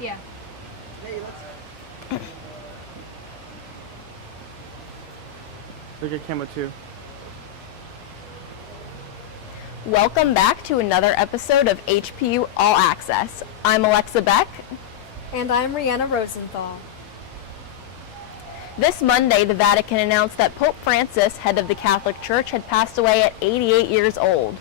Yeah. Look at camera 2. Welcome back to another episode of HPU All Access. I'm Alexa Beck. And I'm Rihanna Rosenthal. This Monday, the Vatican announced that Pope Francis, head of the Catholic Church, had passed away at 88 years old.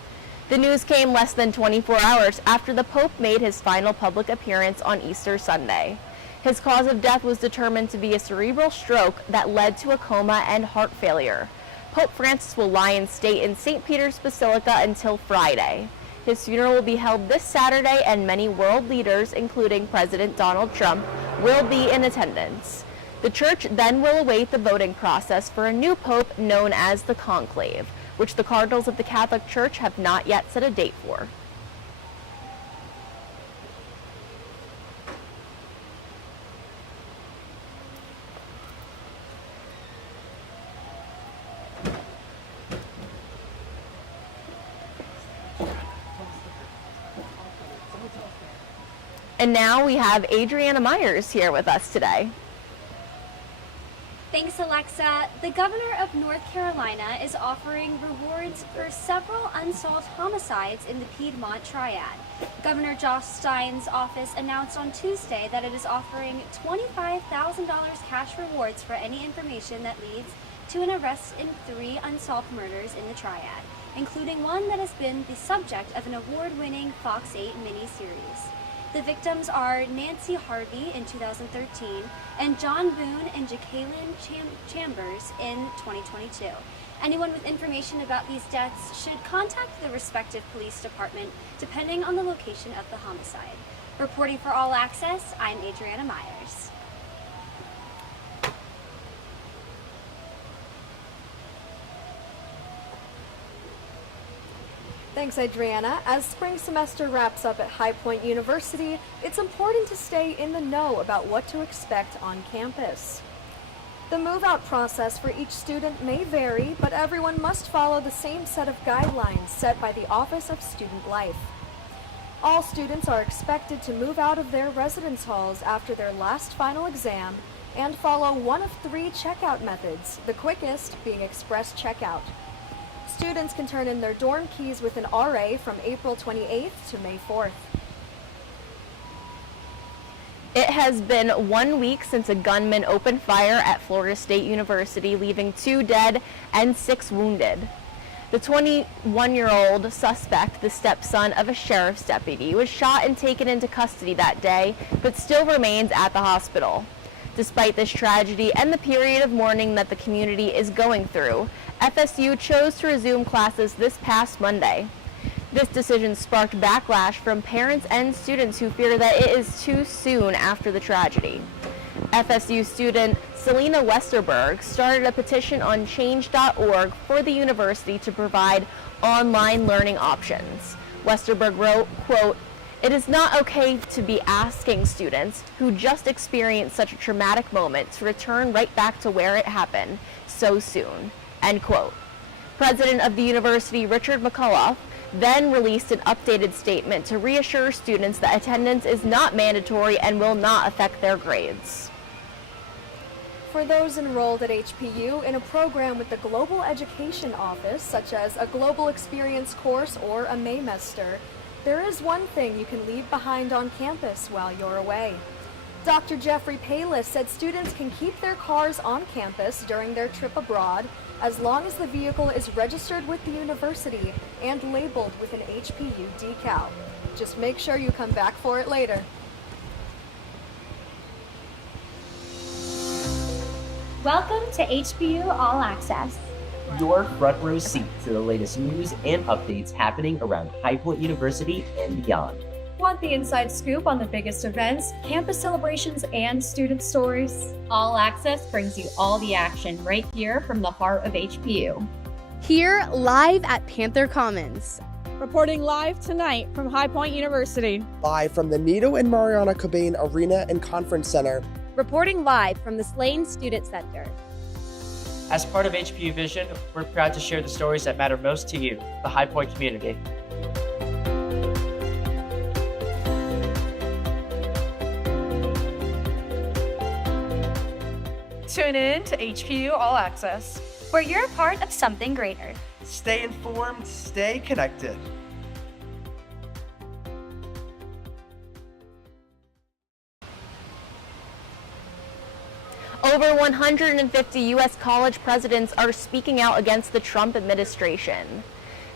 The news came less than 24 hours after the Pope made his final public appearance on Easter Sunday. His cause of death was determined to be a cerebral stroke that led to a coma and heart failure. Pope Francis will lie in state in St. Peter's Basilica until Friday. His funeral will be held this Saturday, and many world leaders, including President Donald Trump, will be in attendance. The Church then will await the voting process for a new pope known as the Conclave, which the Cardinals of the Catholic Church have not yet set a date for. And now we have Adriana Myers here with us today. Thanks, Alexa. The governor of North Carolina is offering rewards for several unsolved homicides in the Piedmont Triad. Governor Josh Stein's office announced on Tuesday that it is offering $25,000 cash rewards for any information that leads to an arrest in 3 unsolved murders in the Triad, including one that has been the subject of an award-winning Fox 8 miniseries. The victims are Nancy Harvey in 2013 and John Boone and Jacqueline Chambers in 2022. Anyone with information about these deaths should contact the respective police department depending on the location of the homicide. Reporting for All Access, I'm Adriana Myers. Thanks, Adriana. As spring semester wraps up at High Point University, it's important to stay in the know about what to expect on campus. The move-out process for each student may vary, but everyone must follow the same set of guidelines set by the Office of Student Life. All students are expected to move out of their residence halls after their last final exam and follow one of 3 checkout methods, the quickest being express checkout. Students can turn in their dorm keys with an RA from April 28th to May 4th. It has been 1 week since a gunman opened fire at Florida State University, leaving 2 dead and 6 wounded. The 21-year-old suspect, the stepson of a sheriff's deputy, was shot and taken into custody that day, but still remains at the hospital. Despite this tragedy and the period of mourning that the community is going through, FSU chose to resume classes this past Monday. This decision sparked backlash from parents and students who fear that it is too soon after the tragedy. FSU student Selena Westerberg started a petition on change.org for the university to provide online learning options. Westerberg wrote, quote, "It is not okay to be asking students who just experienced such a traumatic moment to return right back to where it happened so soon." End quote. President of the university, Richard McCullough, then released an updated statement to reassure students that attendance is not mandatory and will not affect their grades. For those enrolled at HPU in a program with the Global Education Office, such as a Global Experience course or a Maymester, there is one thing you can leave behind on campus while you're away. Dr. Jeffrey Palis said students can keep their cars on campus during their trip abroad as long as the vehicle is registered with the university and labeled with an HPU decal. Just make sure you come back for it later. Welcome to HPU All Access. Your front row seat to the latest news and updates happening around High Point University and beyond. Want the inside scoop on the biggest events, campus celebrations, and student stories? All Access brings you all the action right here from the heart of HPU. Here, live at Panther Commons. Reporting live tonight from High Point University. Live from the Nito and Mariana Cobain Arena and Conference Center. Reporting live from the Slane Student Center. As part of HPU Vision, we're proud to share the stories that matter most to you, the High Point community. Tune in to HPU All Access, where you're a part of something greater. Stay informed, stay connected. Over 150 U.S. college presidents are speaking out against the Trump administration.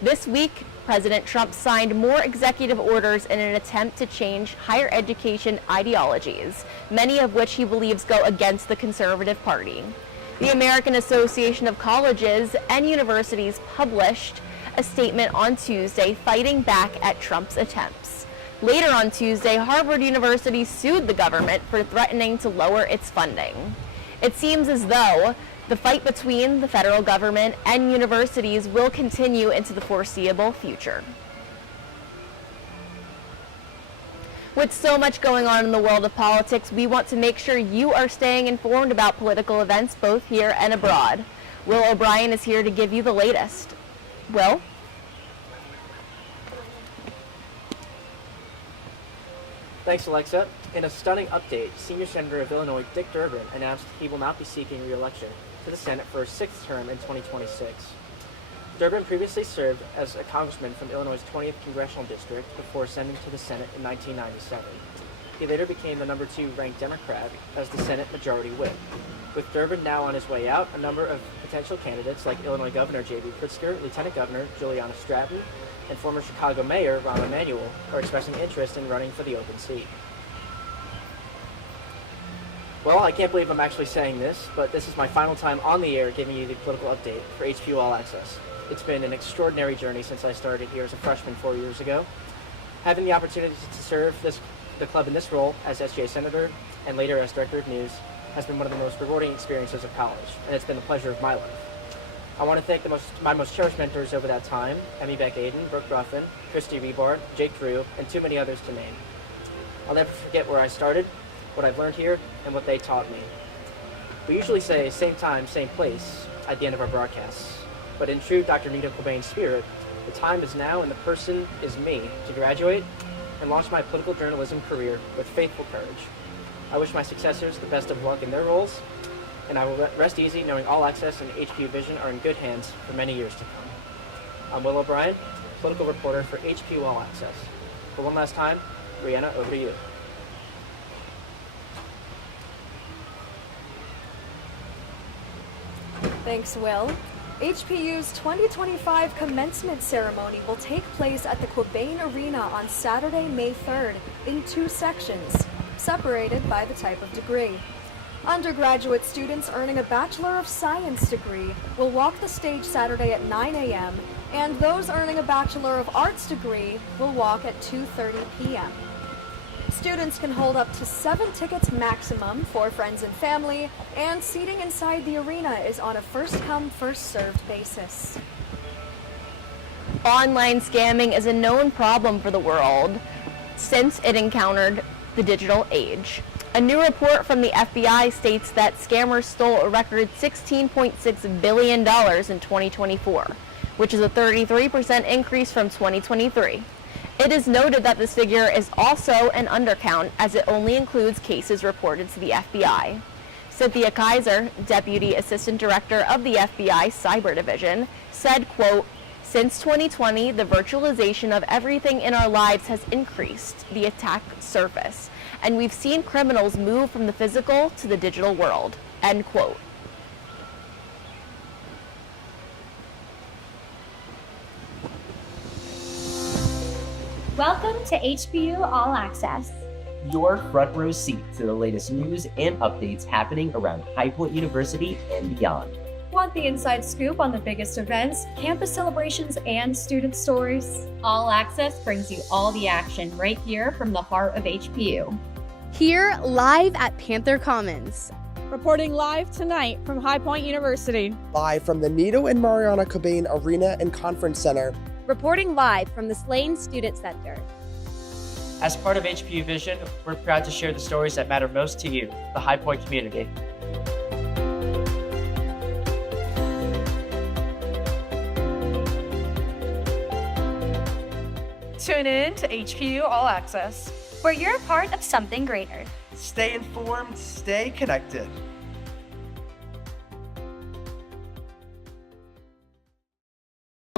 This week, President Trump signed more executive orders in an attempt to change higher education ideologies, many of which he believes go against the conservative party. The American Association of Colleges and Universities published a statement on Tuesday fighting back at Trump's attempts. Later on Tuesday, Harvard University sued the government for threatening to lower its funding. It seems as though the fight between the federal government and universities will continue into the foreseeable future. With so much going on in the world of politics, we want to make sure you are staying informed about political events both here and abroad. Will O'Brien is here to give you the latest. Will? Thanks, Alexa. In a stunning update, Senior Senator of Illinois Dick Durbin announced he will not be seeking re-election to the Senate for a sixth term in 2026. Durbin previously served as a congressman from Illinois' 20th Congressional District before ascending to the Senate in 1997. He later became the number 2 ranked Democrat as the Senate Majority Whip. With Durbin now on his way out, a number of potential candidates like Illinois Governor J.B. Pritzker, Lieutenant Governor Juliana Stratton, and former Chicago Mayor Rahm Emanuel are expressing interest in running for the open seat. Well, I can't believe I'm actually saying this, but this is my final time on the air giving you the political update for HPU All Access. It's been an extraordinary journey since I started here as a freshman 4 years ago. Having the opportunity to serve the club in this role as SGA Senator and later as Director of News has been one of the most rewarding experiences of college, and it's been the pleasure of my life. I want to thank my most cherished mentors over that time, Emmy Beck Aiden, Brooke Ruffin, Christy Rebard, Jake Drew, and too many others to name. I'll never forget where I started, what I've learned here, and what they taught me. We usually say same time, same place at the end of our broadcasts, but in true Dr. Nito Cobain spirit, the time is now and the person is me to graduate and launch my political journalism career with faithful courage. I wish my successors the best of luck in their roles, and I will rest easy knowing All Access and HPU Vision are in good hands for many years to come. I'm Will O'Brien, political reporter for HPU All Access. For one last time, Brianna, over to you. Thanks, Will. HPU's 2025 commencement ceremony will take place at the Cobain Arena on Saturday, May 3rd in 2 sections, separated by the type of degree. Undergraduate students earning a Bachelor of Science degree will walk the stage Saturday at 9 a.m., and those earning a Bachelor of Arts degree will walk at 2:30 p.m. Students can hold up to 7 tickets maximum for friends and family, and seating inside the arena is on a first-come, first-served basis. Online scamming is a known problem for the world since it encountered the digital age. A new report from the FBI states that scammers stole a record $16.6 billion in 2024, which is a 33% increase from 2023. It is noted that this figure is also an undercount, as it only includes cases reported to the FBI. Cynthia Kaiser, Deputy Assistant Director of the FBI Cyber Division, said, quote, "Since 2020, the virtualization of everything in our lives has increased the attack surface, and we've seen criminals move from the physical to the digital world," end quote. Welcome to HPU All Access, your front row seat to the latest news and updates happening around High Point University and beyond. Want the inside scoop on the biggest events, campus celebrations, and student stories? All Access brings you all the action right here from the heart of HPU. Here, live at Panther Commons. Reporting live tonight from High Point University. Live from the Nito and Mariana Cobain Arena and Conference Center. Reporting live from the Slane Student Center. As part of HPU Vision, we're proud to share the stories that matter most to you, the High Point community. Tune in to HPU All Access, where you're a part of something greater. Stay informed, stay connected.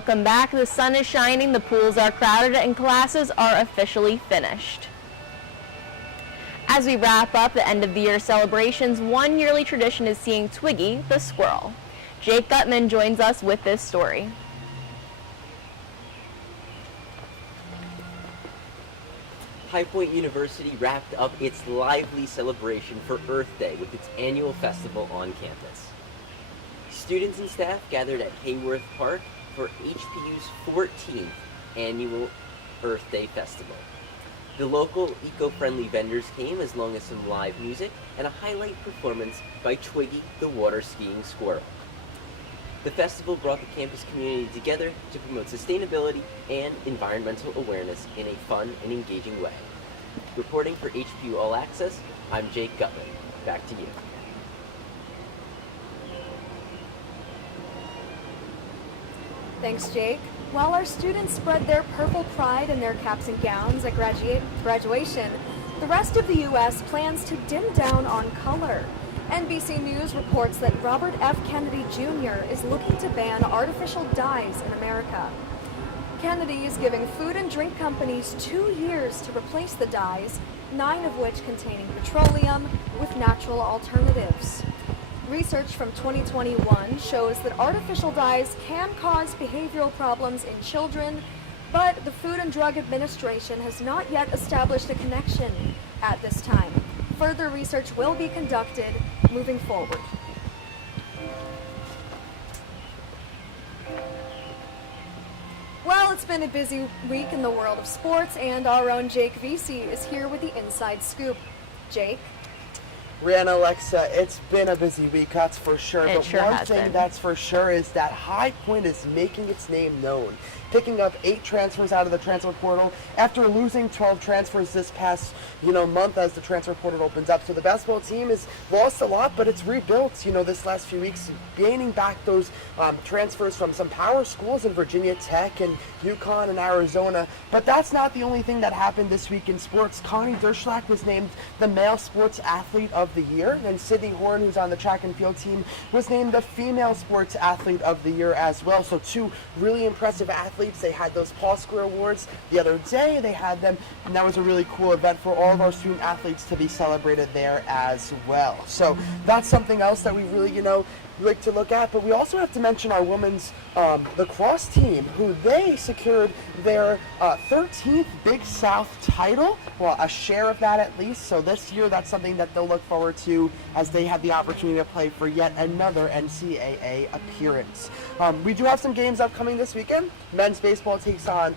Welcome back. The sun is shining, the pools are crowded, and classes are officially finished. As we wrap up the end of the year celebrations, one yearly tradition is seeing Twiggy the squirrel. Jake Gutman joins us with this story. High Point University wrapped up its lively celebration for Earth Day with its annual festival on campus. Students and staff gathered at Hayworth Park for HPU's 14th annual Earth Day Festival. The local eco-friendly vendors came, as long as some live music and a highlight performance by Twiggy the water skiing squirrel. The festival brought the campus community together to promote sustainability and environmental awareness in a fun and engaging way. Reporting for HPU All Access, I'm Jake Gutman. Back to you. Thanks, Jake. While our students spread their purple pride in their caps and gowns at graduation, the rest of the U.S. plans to dim down on color. NBC News reports that Robert F. Kennedy Jr. is looking to ban artificial dyes in America. Kennedy is giving food and drink companies 2 years to replace the dyes, 9 of which containing petroleum, with natural alternatives. Research from 2021 shows that artificial dyes can cause behavioral problems in children, but the Food and Drug Administration has not yet established a connection at this time. Further research will be conducted moving forward. Well, it's been a busy week in the world of sports, and our own Jake Vesey is here with the Inside Scoop. Jake? Rihanna, Alexa, it's been a busy week, that's for sure. It But sure one has thing been. that's for sure is that High Point is making its name known, picking up 8 transfers out of the transfer portal after losing 12 transfers this past month as the transfer portal opens up. So the basketball team has lost a lot, but it's rebuilt this last few weeks, gaining back those transfers from some power schools in Virginia Tech and UConn and Arizona. But that's not the only thing that happened this week in sports. Connie Derschlag was named the Male Sports Athlete of the Year, and Sydney Horn, who's on the track and field team, was named the Female Sports Athlete of the Year as well. So 2 really impressive athletes. They had those Paul Square Awards the other day. They had them, and that was a really cool event for all of our student athletes to be celebrated there as well. So that's something else that we really, like to look at. But we also have to mention our women's lacrosse team, who they secured their 13th Big South title, well, a share of that at least. So this year, that's something that they'll look forward to as they have the opportunity to play for yet another NCAA appearance. We do have some games upcoming this weekend. Men's baseball takes on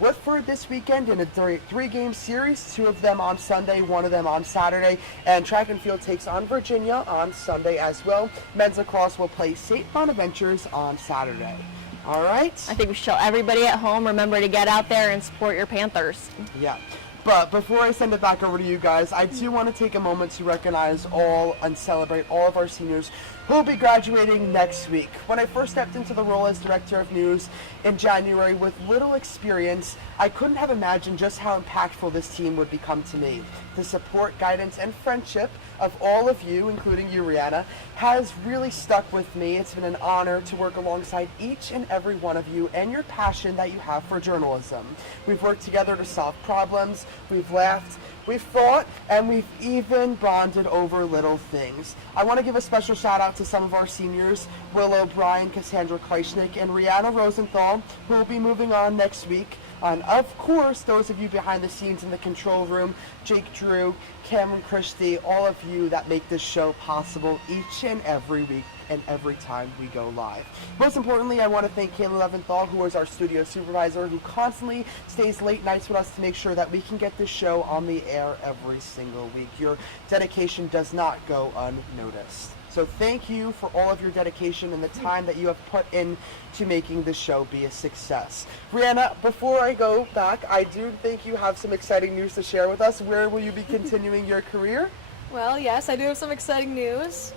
Woodford this weekend in a 3-game series, 2 of them on Sunday, 1 of them on Saturday, and track and field takes on Virginia on Sunday as well. Men's lacrosse will play St. Bonaventures on Saturday. All right? I think we should tell everybody at home, remember to get out there and support your Panthers. Yeah. But before I send it back over to you guys, I do want to take a moment to recognize all and celebrate all of our seniors who will be graduating next week. When I first stepped into the role as Director of News in January with little experience, I couldn't have imagined just how impactful this team would become to me. The support, guidance, and friendship of all of you, including you, Rihanna, has really stuck with me. It's been an honor to work alongside each and every one of you and your passion that you have for journalism. We've worked together to solve problems, we've laughed, we've fought, and we've even bonded over little things. I want to give a special shout out to some of our seniors, Willow Bryan, Cassandra Kreischnick, and Rihanna Rosenthal, who will be moving on next week. And of course, those of you behind the scenes in the control room, Jake Drew, Cameron Christie, all of you that make this show possible each and every week and every time we go live. Most importantly, I want to thank Kayla Leventhal, who is our studio supervisor, who constantly stays late nights with us to make sure that we can get this show on the air every single week. Your dedication does not go unnoticed. So thank you for all of your dedication and the time that you have put in to making this show be a success. Rihanna, before I go back, I do think you have some exciting news to share with us. Where will you be continuing your career? Well, yes, I do have some exciting news.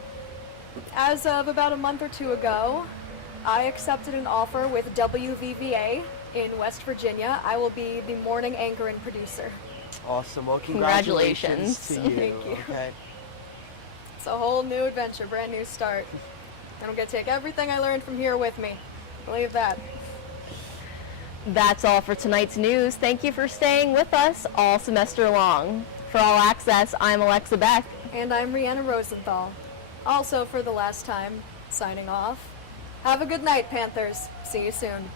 As of about a month or 2 ago, I accepted an offer with WVVA in West Virginia. I will be the morning anchor and producer. Awesome. Well, congratulations to you. Thank you. Okay. It's a whole new adventure, brand new start. And I'm going to take everything I learned from here with me. Believe that. That's all for tonight's news. Thank you for staying with us all semester long. For All Access, I'm Alexa Beck. And I'm Rhianna Rosenthal. Also, for the last time, signing off. Have a good night, Panthers. See you soon.